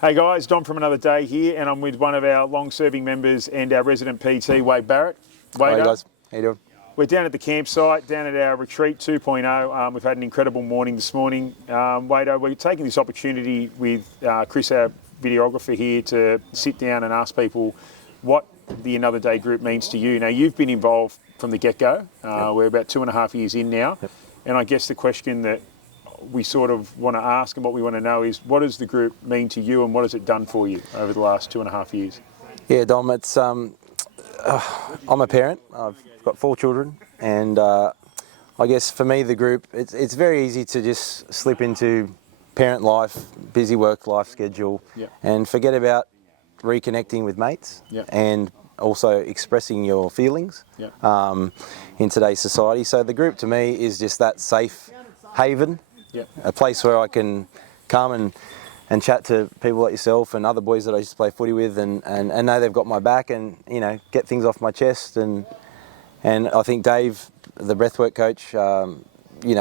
Hey guys, Dom from Another Day here, and I'm with one of our long-serving members and our resident PT, Wade Barrett. Wade, Hey guys, how you doing? We're down at the campsite, down at our retreat 2.0. We've had an incredible morning this morning. Wade, we're taking this opportunity with Chris, our videographer here, to sit down and ask people what the Another Day group means to you. Now, you've been involved from the get-go. We're about 2.5 years in now, and I guess the question that we sort of want to ask and what we want to know is, what does the group mean to you and what has it done for you over the last 2.5 years? Yeah, Dom, it's I'm a parent. I've got 4 children, and I guess for me, the group, it's very easy to just slip into parent life, busy work life schedule, and forget about reconnecting with mates and also expressing your feelings in today's society. So the group to me is just that safe haven. A place where I can come and chat to people like yourself and other boys that I used to play footy with, and know they've got my back, and get things off my chest. And I think Dave, the breathwork coach,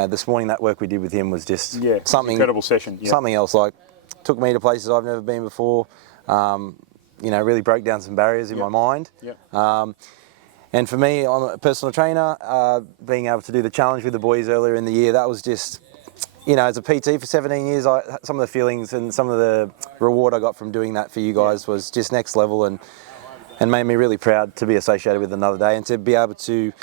this morning that work we did with him was just something incredible session. Something else, like took me to places I've never been before. Really broke down some barriers in my mind. And for me, I'm a personal trainer. Being able to do the challenge with the boys earlier in the year, that was just, as a PT for 17 years, some of the feelings and some of the reward I got from doing that for you guys was just next level, and made me really proud to be associated with Another Day and to be able to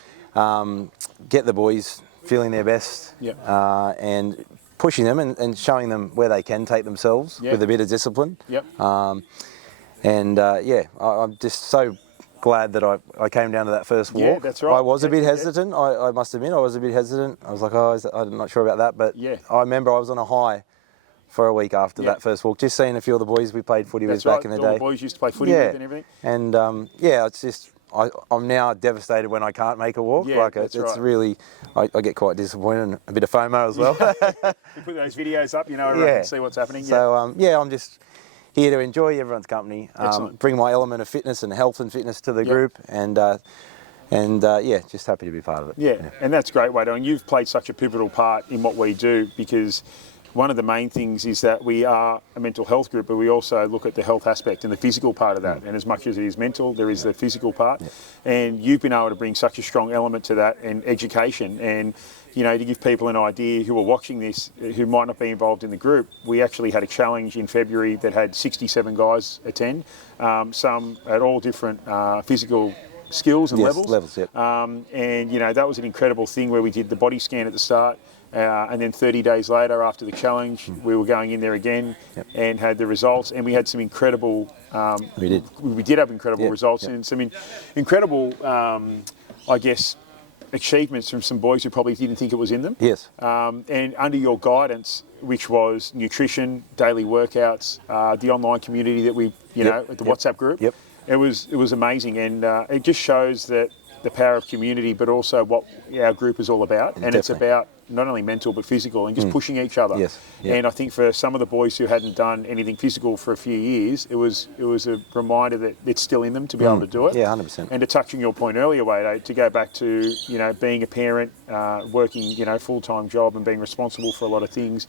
get the boys feeling their best and pushing them and showing them where they can take themselves with a bit of discipline. I'm just so glad that I came down to that first walk. Yeah, that's right. I was a bit hesitant. I must admit, I was a bit hesitant. I was like, I'm not sure about that. But I remember I was on a high for a week after that first walk, just seeing a few of the boys we played footy with back in the day. All the boys used to play footy with and everything. And it's just, I'm now devastated when I can't make a walk. It's really, I get quite disappointed and a bit of FOMO as well. You put those videos up, everyone can see what's happening. So, I'm just here to enjoy everyone's company, bring my element of fitness and health and fitness to the group, and just happy to be part of it. And that's great, Wade. And you've played such a pivotal part in what we do, because one of the main things is that we are a mental health group, but we also look at the health aspect and the physical part of that. And as much as it is mental, there is the physical part. And you've been able to bring such a strong element to that, and education. And to give people an idea who are watching this, who might not be involved in the group, we actually had a challenge in February that had 67 guys attend, some at all different physical skills and levels. That was an incredible thing where we did the body scan at the start, and then 30 days later after the challenge, we were going in there again and had the results, and we had some incredible... We did have incredible results and some incredible, achievements from some boys who probably didn't think it was in them. And under your guidance, which was nutrition, daily workouts, the online community that we, at the WhatsApp group, it was amazing, and it just shows that the power of community, but also what our group is all about. And it's about not only mental but physical, and just pushing each other. And I think for some of the boys who hadn't done anything physical for a few years, it was a reminder that it's still in them to be able to do it. 100%. And to touch on your point earlier, Wade, to go back to being a parent, working full-time job and being responsible for a lot of things.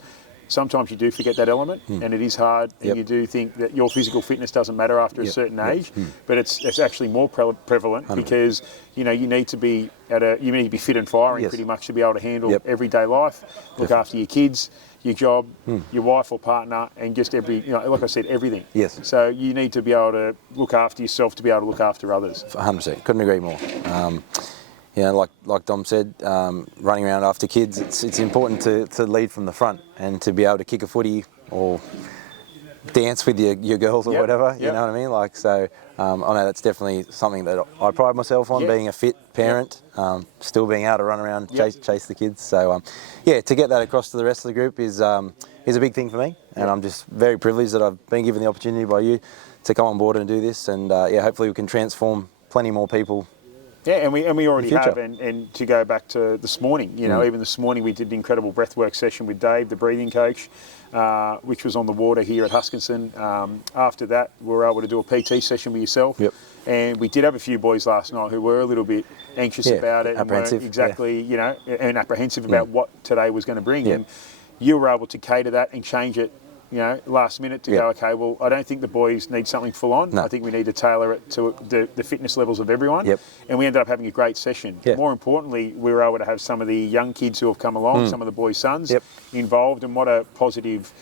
Sometimes you do forget that element, and it is hard, and you do think that your physical fitness doesn't matter after a certain age, but it's actually more prevalent because you need to be fit and firing pretty much to be able to handle everyday life, look after your kids, your job, your wife or partner, and just like I said, everything. So you need to be able to look after yourself to be able to look after others. 100%. Couldn't agree more. Like Dom said, running around after kids, it's important to lead from the front and to be able to kick a footy or dance with your girls or whatever, you know what I mean? I know that's definitely something that I pride myself on, being a fit parent, still being able to run around, chase the kids. So, to get that across to the rest of the group is a big thing for me, and I'm just very privileged that I've been given the opportunity by you to come on board and do this, and hopefully we can transform plenty more people. And we already have, and to go back to this morning, even this morning we did an incredible breathwork session with Dave, the breathing coach, which was on the water here at Huskinson. After that, we were able to do a PT session with yourself, and we did have a few boys last night who were a little bit anxious about it, and weren't exactly, and apprehensive about what today was going to bring, and you were able to cater that and change it last minute to go, okay, well, I don't think the boys need something full on. No. I think we need to tailor it to the fitness levels of everyone. Yep. And we ended up having a great session. Yep. More importantly, we were able to have some of the young kids who have come along, some of the boys' sons involved, and what a positive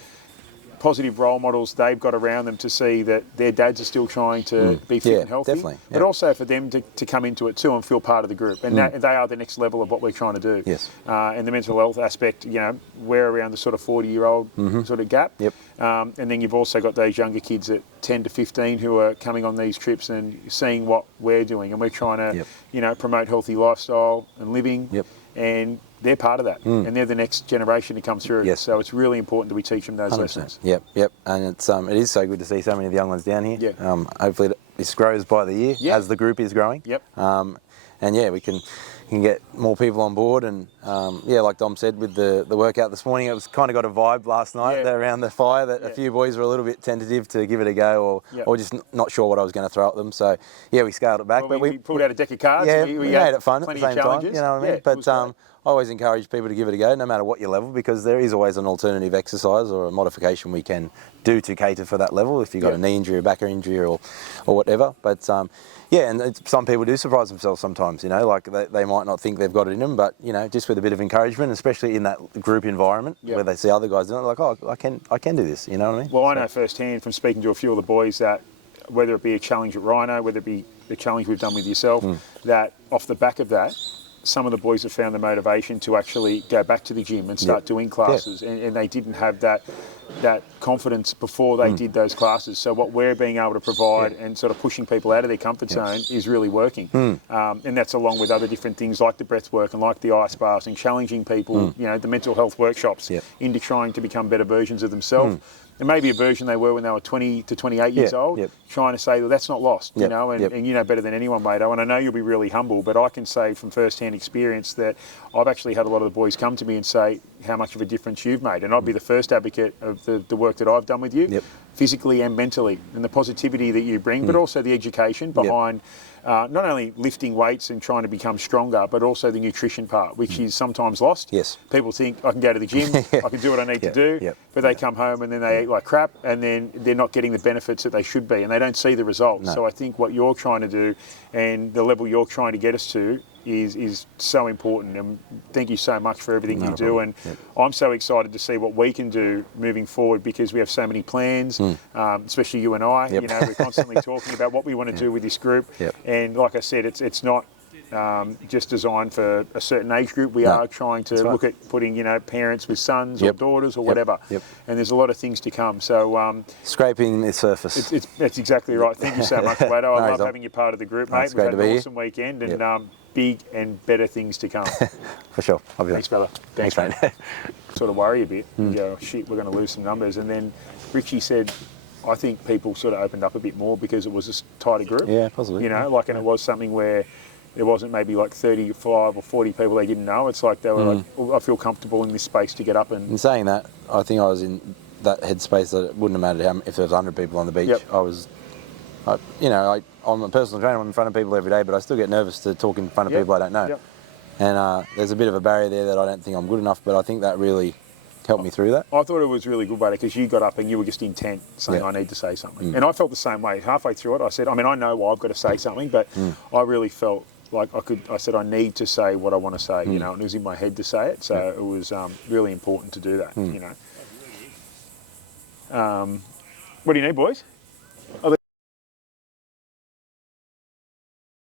role models they've got around them to see that their dads are still trying to be fit and healthy. Definitely. But also for them to come into it too and feel part of the group. And they are the next level of what we're trying to do. Yes. And the mental health aspect, we're around the sort of 40-year-old sort of gap. Yep. And then you've also got those younger kids at 10 to 15 who are coming on these trips and seeing what we're doing. And we're trying to, promote healthy lifestyle and living. Yep. And they're part of that, and they're the next generation to come through. Yes. So it's really important that we teach them those 100%. lessons. Yep. And it is so good to see so many of the young ones down here. Yeah. Hopefully this grows by the year as the group is growing. Yep. We can get more people on board. And like Dom said, with the workout this morning, it was kind of got a vibe last night around the fire that a few boys were a little bit tentative to give it a go, or just not sure what I was going to throw at them. So we scaled it back. Well, but we pulled out a deck of cards. Yeah, we made it fun at the same time. You know what I mean? But I always encourage people to give it a go, no matter what your level, because there is always an alternative exercise or a modification we can do to cater for that level if you've got a knee injury, a back injury, or whatever. But some people do surprise themselves sometimes, like they might not think they've got it in them, but, just with a bit of encouragement, especially in that group environment where they see other guys doing it, like, oh, I can do this, you know what I mean? Well, I know firsthand from speaking to a few of the boys that whether it be a challenge at Rhino, whether it be the challenge we've done with yourself, that off the back of that, some of the boys have found the motivation to actually go back to the gym and start doing classes, and they didn't have that confidence before they did those classes. So what we're being able to provide and sort of pushing people out of their comfort zone is really working. And that's along with other different things like the breath work and like the ice baths and challenging people, the mental health workshops into trying to become better versions of themselves. And maybe a version they were when they were 20 to 28 years old, trying to say, well, that's not lost, and you know better than anyone, Wado. And I know you'll be really humble, but I can say from first-hand experience that I've actually had a lot of the boys come to me and say how much of a difference you've made. And I'd be the first advocate of the work that I've done with you, physically and mentally, and the positivity that you bring, but also the education behind not only lifting weights and trying to become stronger, but also the nutrition part, which is sometimes lost. Yes. People think I can go to the gym, I can do what I need to do, but they come home and then they eat like crap, and then they're not getting the benefits that they should be, and they don't see the results. No. So I think what you're trying to do and the level you're trying to get us to is so important, and thank you so much for everything you do. And I'm so excited to see what we can do moving forward, because we have so many plans, especially you and I. We're constantly talking about what we want to do with this group, and like I said, it's not just designed for a certain age group. We are trying to look at putting parents with sons or daughters or whatever, and there's a lot of things to come. So scraping the surface. That's exactly right. Thank you so much, Wado. I love having you part of the group, mate. We've had an awesome weekend, and big and better things to come. For sure. Thanks, brother. Thanks, mate. Sort of worry a bit. You go, shit, we're going to lose some numbers. And then Richie said, I think people sort of opened up a bit more because it was a tighter group. Yeah, possibly. And it was something where there wasn't maybe like 35 or 40 people they didn't know. It's like they were like, oh, I feel comfortable in this space to get up and... In saying that, I think I was in that headspace that it wouldn't have mattered if there was 100 people on the beach. I'm a personal trainer, I'm in front of people every day, but I still get nervous to talk in front of people I don't know. And there's a bit of a barrier there that I don't think I'm good enough, but I think that really helped me through that. I thought it was really good, buddy, because you got up and you were just intent saying, I need to say something. And I felt the same way. Halfway through it, I said, I know I've got to say something, but I really felt like I said, I need to say what I want to say, and it was in my head to say it. So it was really important to do that, What do you need, boys?